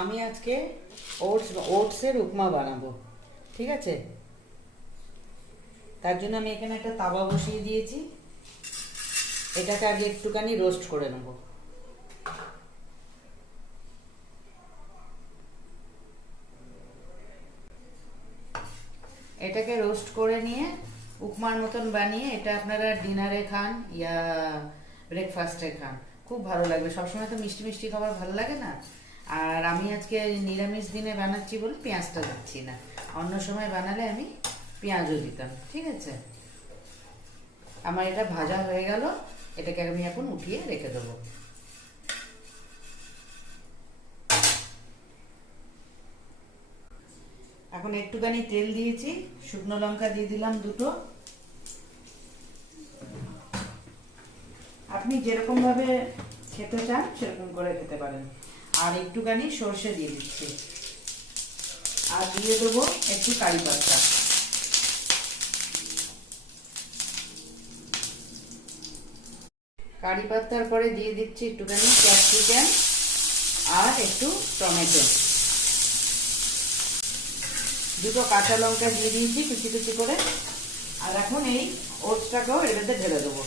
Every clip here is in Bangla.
আমি আজকে ওটসের উপমা বানাবো, ঠিক আছে? তার জন্য আমি এখানে একটা তাওয়া বসিয়ে দিয়েছি। এটাকে আগে একটুখানি রোস্ট করে নেব। এটাকে রোস্ট করে নিয়ে উপমার মতন বানিয়ে এটা আপনারা ডিনারে খান ইয়া ব্রেকফাস্টে খান, খুব ভালো লাগবে। সবসময় তো মিষ্টি মিষ্টি খাবার ভালো লাগে না। আর আমি আজকে নিরামিষ দিনে বানাচ্ছি বলে পেঁয়াজটা দিচ্ছি না, অন্য সময় বানালে আমি পেঁয়াজও দিতাম, ঠিক আছে? আমার এটা ভাজা হয়ে গেল, এটাকে আমি এখন উঠিয়ে রেখে দেবো। এখন একটুখানি তেল দিয়েছি, শুকনো লঙ্কা দিয়ে দিলাম দুটো। আপনি যেরকম ভাবে খেতে চান সেরকম করে খেতে পারেন। আর একটুখানি সর্ষে দিয়ে দিচ্ছি, আর দিয়ে দেবো একটু কারি পাতা। কারি পাতার পরে দিয়ে দিচ্ছি একটুখানি ক্যাপসিকাম আর একটু টমেটো, দুটো কাঁচা লঙ্কা দিয়ে দিয়েছি কুচি কুচি করে। আর এখন এই ওটসটাকেও এর মধ্যে ঢেলে দেবো।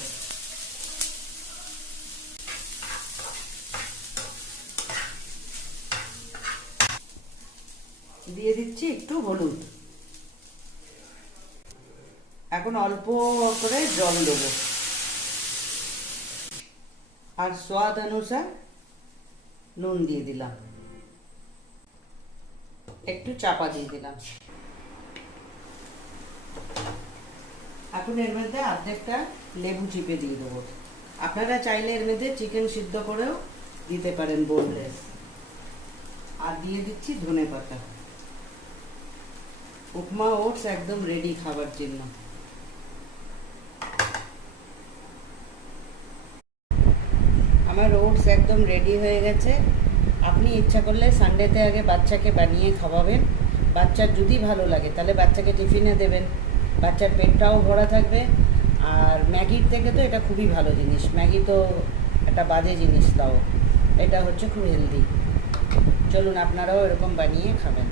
দিয়ে দিচ্ছি একটু হলুদ। এখন অল্প করে জল দেবো, আর স্বাদ অনুসার নুন দিয়ে দিলাম, একটু চাপা দিয়ে দিলাম। এখন এর মধ্যে অর্ধেকটা লেবু চিপে দিয়ে দেবো। আপনারা চাইলে এর মধ্যে চিকেন সিদ্ধ করেও দিতে পারেন, বোনলেস। আর দিয়ে দিচ্ছি ধনেপাতা। উপমা ওটস একদম রেডি খাবার জন্য। আমার ওটস একদম রেডি হয়ে গেছে। আপনি ইচ্ছা করলে সানডেতে আগে বাচ্চাকে বানিয়ে খাওয়াবেন। বাচ্চার যদি ভালো লাগে তাহলে বাচ্চাকে টিফিনে দেবেন, বাচ্চার পেটটাও ভরা থাকবে। আর ম্যাগির থেকে তো এটা খুবই ভালো জিনিস, ম্যাগি তো একটা বাজে জিনিস, তাও এটা হচ্ছে খুব হেলদি। চলুন আপনারাও এরকম বানিয়ে খাবেন।